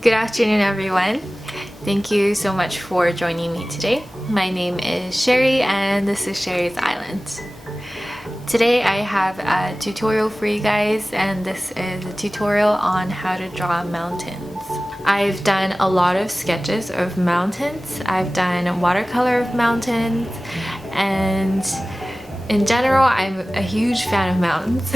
Good afternoon, everyone. Thank you so much for joining me today. My name is Sherry and this is Sherry's Island. Today I have a tutorial for you guys, and this is a tutorial on how to draw mountains. I've done a lot of sketches of mountains. I've done watercolor of mountains, and in general, I'm a huge fan of mountains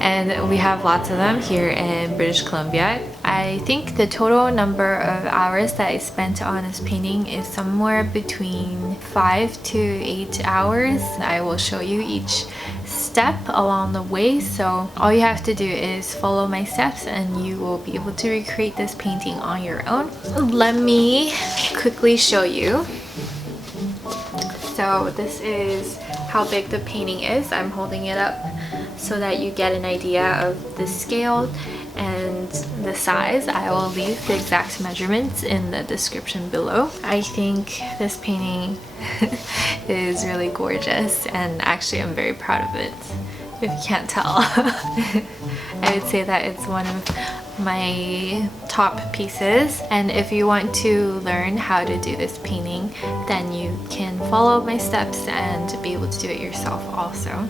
and we have lots of them here in British Columbia. I think the total number of hours that I spent on this painting is somewhere between 5 to 8 hours. I will show you each step along the way, so all you have to do is follow my steps and you will be able to recreate this painting on your own. Let me quickly show you. So this is how big the painting is. I'm holding it up so that you get an idea of the scale and the size. I will leave the exact measurements in the description below. I think this painting is really gorgeous, and actually I'm very proud of it, if you can't tell. I would say that it's one of my top pieces, and if you want to learn how to do this painting, then you can follow my steps and be able to do it yourself also.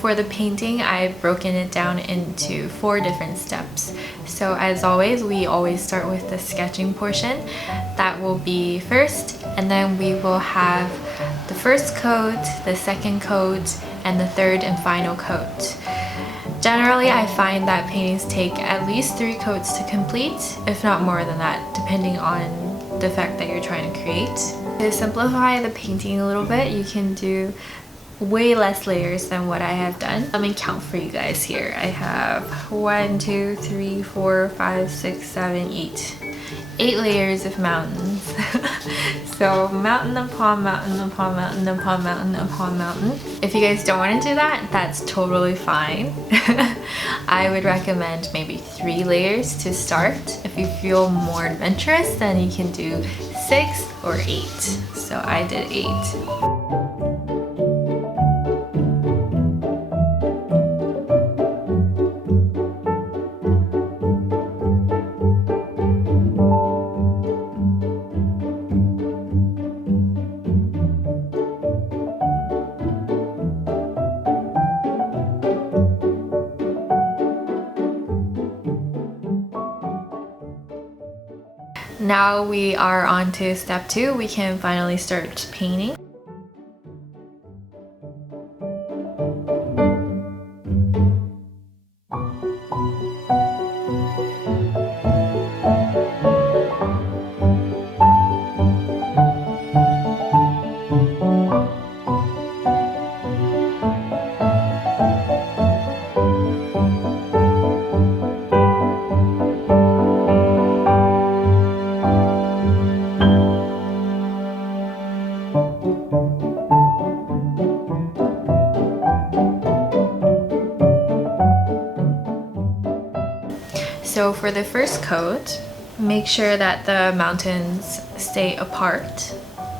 For the painting, I've broken it down into 4 different steps. So as always, we always start with the sketching portion. That will be first, and then we will have the first coat, the second coat, and the third and final coat. Generally, I find that paintings take at least 3 coats to complete, if not more than that, depending on the effect that you're trying to create. To simplify the painting a little bit, you can do way less layers than what I have done. Let me count for you guys here. I have 1, 2, 3, 4, 5, 6, 7, 8 layers of mountains. So mountain upon mountain upon mountain upon mountain upon mountain. If you guys don't want to do that, that's totally fine. I would recommend maybe 3 layers to start. If you feel more adventurous, then you can do 6 or 8. So I did 8. Now we are on to step 2. We can finally start painting. So for the first coat, make sure that the mountains stay apart.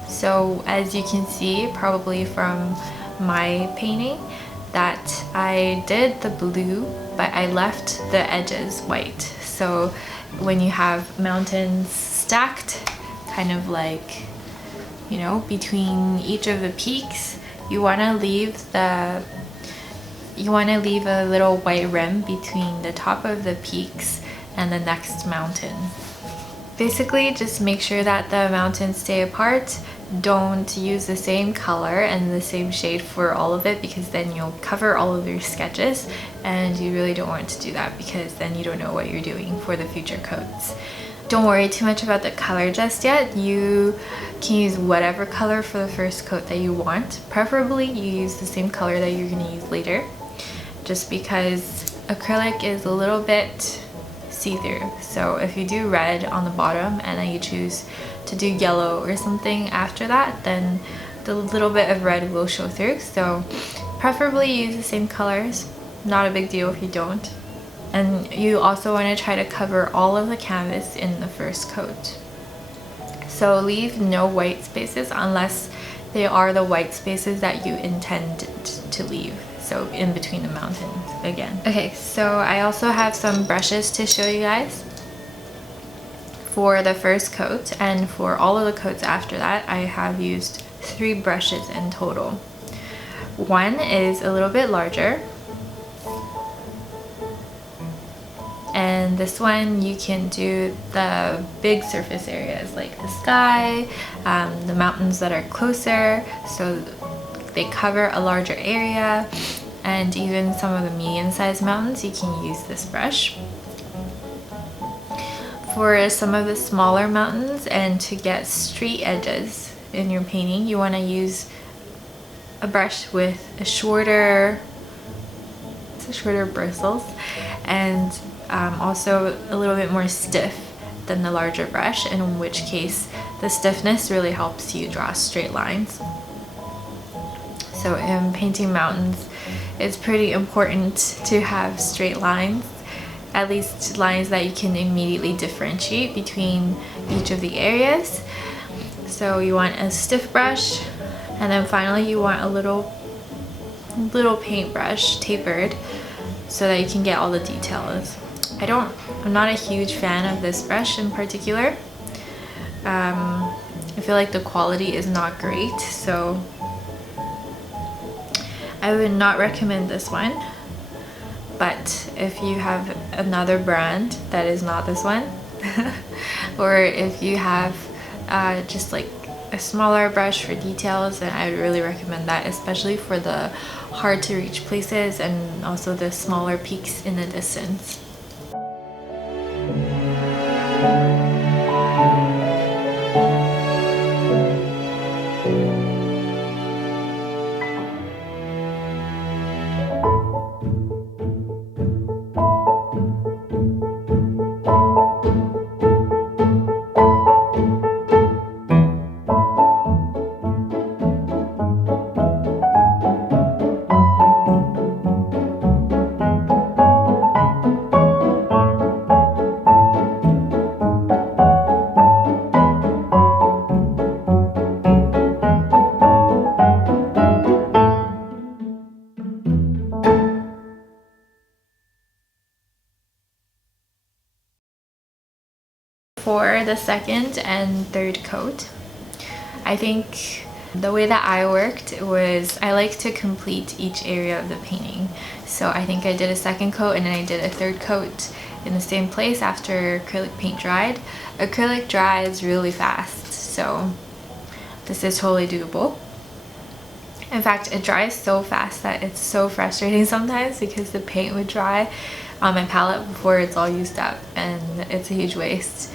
So as you can see probably from my painting, that I did the blue, but I left the edges white. So when you have mountains stacked, kind of like, you know, between each of the peaks, you want to leave a little white rim between the top of the peaks and the next mountain. Basically, just make sure that the mountains stay apart. Don't use the same color and the same shade for all of it, because then you'll cover all of your sketches, and you really don't want to do that because then you don't know what you're doing for the future coats. Don't worry too much about the color just yet. You can use whatever color for the first coat that you want. Preferably you use the same color that you're going to use later, just because acrylic is a little bit see-through. So if you do red on the bottom and then you choose to do yellow or something after that, then the little bit of red will show through. So preferably use the same colors. Not a big deal if you don't. And you also want to try to cover all of the canvas in the first coat. So leave no white spaces unless they are the white spaces that you intend to leave. So in between the mountains again. Okay, so I also have some brushes to show you guys. For the first coat and for all of the coats after that, I have used 3 brushes in total. One is a little bit larger, and this one you can do the big surface areas like the sky, the mountains that are closer, so they cover a larger area, and even some of the medium-sized mountains you can use this brush. For some of the smaller mountains and to get straight edges in your painting, you want to use a brush with a shorter bristles, and also a little bit more stiff than the larger brush, in which case the stiffness really helps you draw straight lines. So in painting mountains, it's pretty important to have straight lines, at least lines that you can immediately differentiate between each of the areas. So you want a stiff brush, and then finally you want a little paintbrush, tapered, so that you can get all the details. I'm not a huge fan of this brush in particular. I feel like the quality is not great, so I would not recommend this one. But if you have another brand that is not this one, or if you have just like a smaller brush for details, then I would really recommend that, especially for the hard to reach places and also the smaller peaks in the distance. For the second and third coat, I think the way that I worked was I like to complete each area of the painting. So I think I did a second coat and then I did a third coat in the same place after acrylic paint dried. Acrylic dries really fast, so this is totally doable. In fact, it dries so fast that it's so frustrating sometimes because the paint would dry on my palette before it's all used up, and it's a huge waste.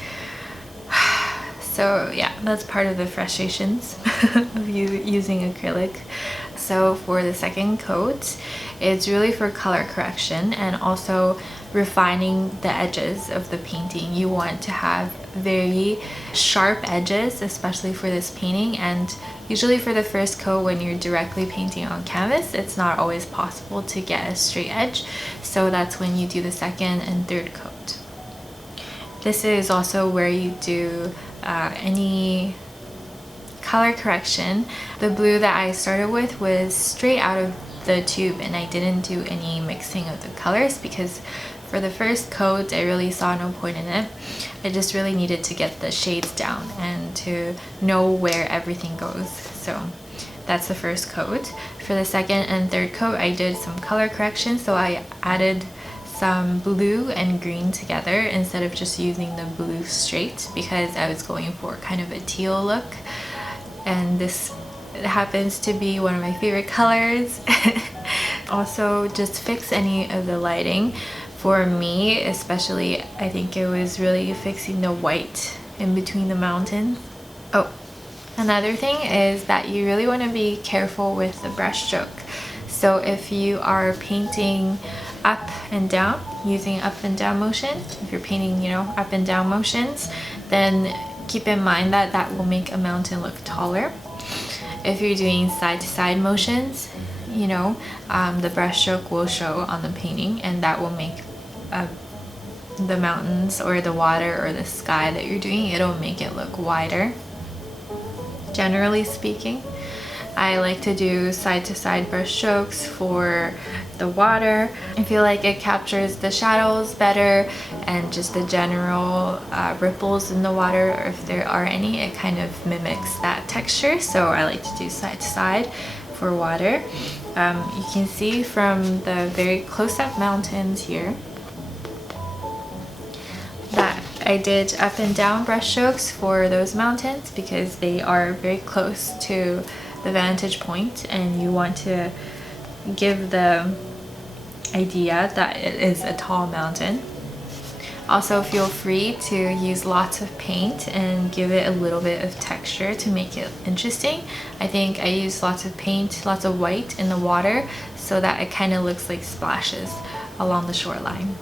So yeah, that's part of the frustrations of using acrylic. So for the second coat, it's really for color correction and also refining the edges of the painting. You want to have very sharp edges, especially for this painting, and usually for the first coat when you're directly painting on canvas, it's not always possible to get a straight edge, so that's when you do the second and third coat. This is also where you do any color correction. The blue that I started with was straight out of the tube, and I didn't do any mixing of the colors because for the first coat I really saw no point in it. I just really needed to get the shades down and to know where everything goes. So that's the first coat. For the second and third coat, I did some color correction, so I added some blue and green together instead of just using the blue straight because I was going for kind of a teal look, and this happens to be one of my favorite colors. Also, just fix any of the lighting. For me especially, I think it was really fixing the white in between the mountains. Oh, another thing is that you really want to be careful with the brush stroke. So if you are painting up and down, using up and down motion, if you're painting, you know, up and down motions, then keep in mind that that will make a mountain look taller. If you're doing side to side motions, you know, the brush stroke will show on the painting, and that will make the mountains or the water or the sky that you're doing, it'll make it look wider. Generally speaking, I like to do side to side brush strokes for the water. I feel like it captures the shadows better and just the general ripples in the water, or if there are any, it kind of mimics that texture. So I like to do side to side for water. You can see from the very close-up mountains here that I did up and down brush strokes for those mountains because they are very close to the vantage point, and you want to give the idea that it is a tall mountain. Also, feel free to use lots of paint and give it a little bit of texture to make it interesting. I think I use lots of paint, lots of white in the water, so that it kind of looks like splashes along the shoreline.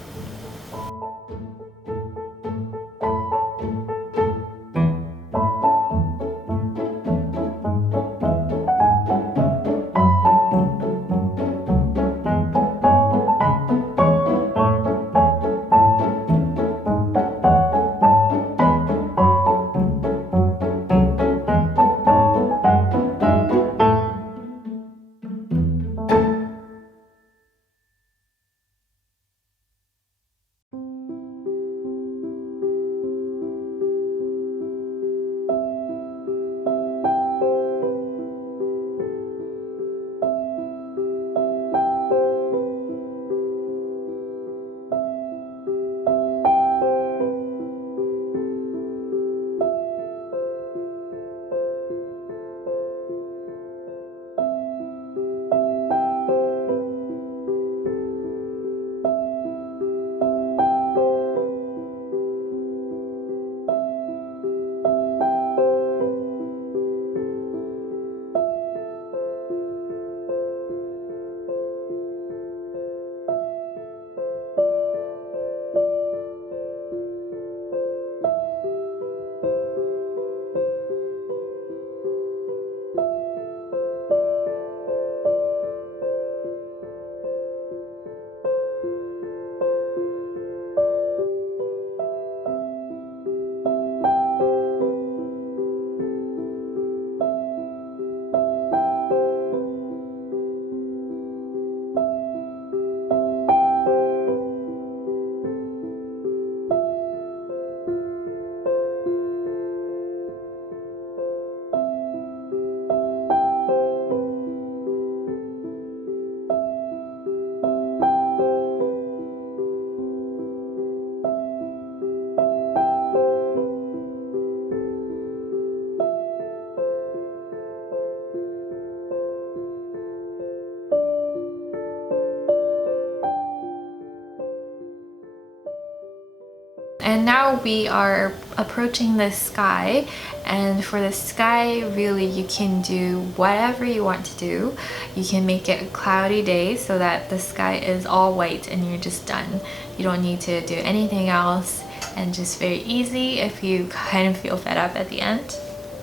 And now we are approaching the sky, and for the sky, really you can do whatever you want to do. You can make it a cloudy day so that the sky is all white and you're just done. You don't need to do anything else, and just very easy if you kind of feel fed up at the end.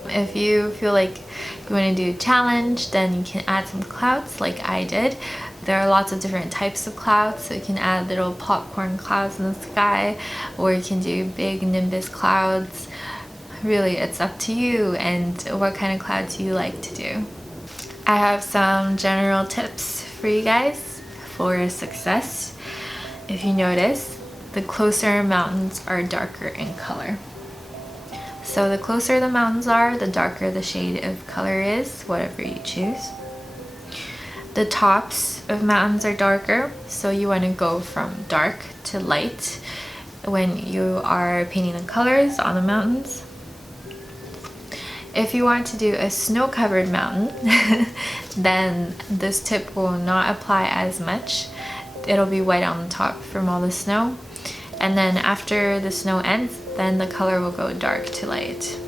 If you feel like you want to do a challenge, then you can add some clouds like I did. There are lots of different types of clouds, so you can add little popcorn clouds in the sky, or you can do big nimbus clouds. Really, it's up to you and what kind of clouds you like to do. I have some general tips for you guys for success. If you notice, the closer mountains are darker in color. So the closer the mountains are, the darker the shade of color is, whatever you choose. The tops of mountains are darker, so you want to go from dark to light when you are painting the colors on the mountains. If you want to do a snow-covered mountain, then this tip will not apply as much. It'll be white on the top from all the snow. And then after the snow ends, then the color will go dark to light.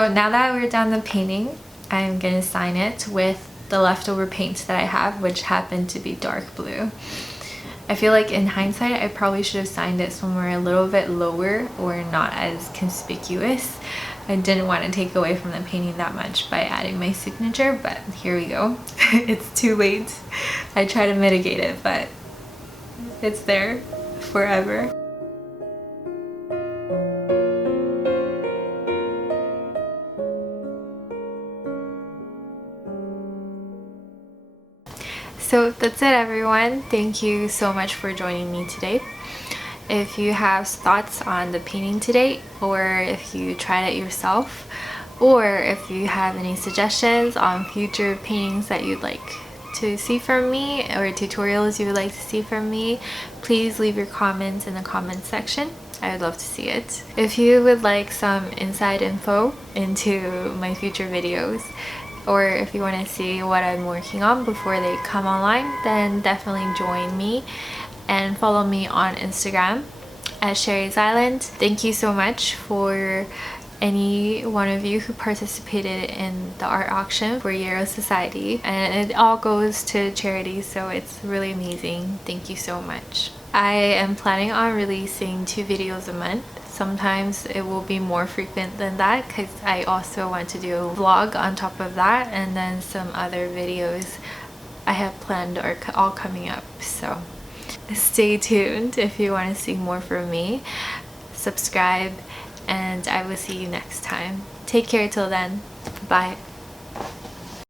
So now that we're done the painting, I'm gonna sign it with the leftover paint that I have, which happened to be dark blue. I feel like in hindsight, I probably should have signed it somewhere a little bit lower or not as conspicuous. I didn't want to take away from the painting that much by adding my signature, but here we go. It's too late. I try to mitigate it, but it's there forever. So that's it, everyone. Thank you so much for joining me today. If you have thoughts on the painting today, or if you tried it yourself, or if you have any suggestions on future paintings that you'd like to see from me or tutorials you would like to see from me, please leave your comments in the comments section. I would love to see it. If you would like some inside info into my future videos, or if you want to see what I'm working on before they come online, then definitely join me and follow me on Instagram at Sherry's Island. Thank you so much for any one of you who participated in the art auction for Euro Society, and it all goes to charity, so it's really amazing. Thank you so much. I am planning on releasing 2 videos a month. Sometimes it will be more frequent than that because I also want to do a vlog on top of that, and then some other videos I have planned are all coming up. So stay tuned if you want to see more from me. Subscribe, and I will see you next time. Take care till then. Bye.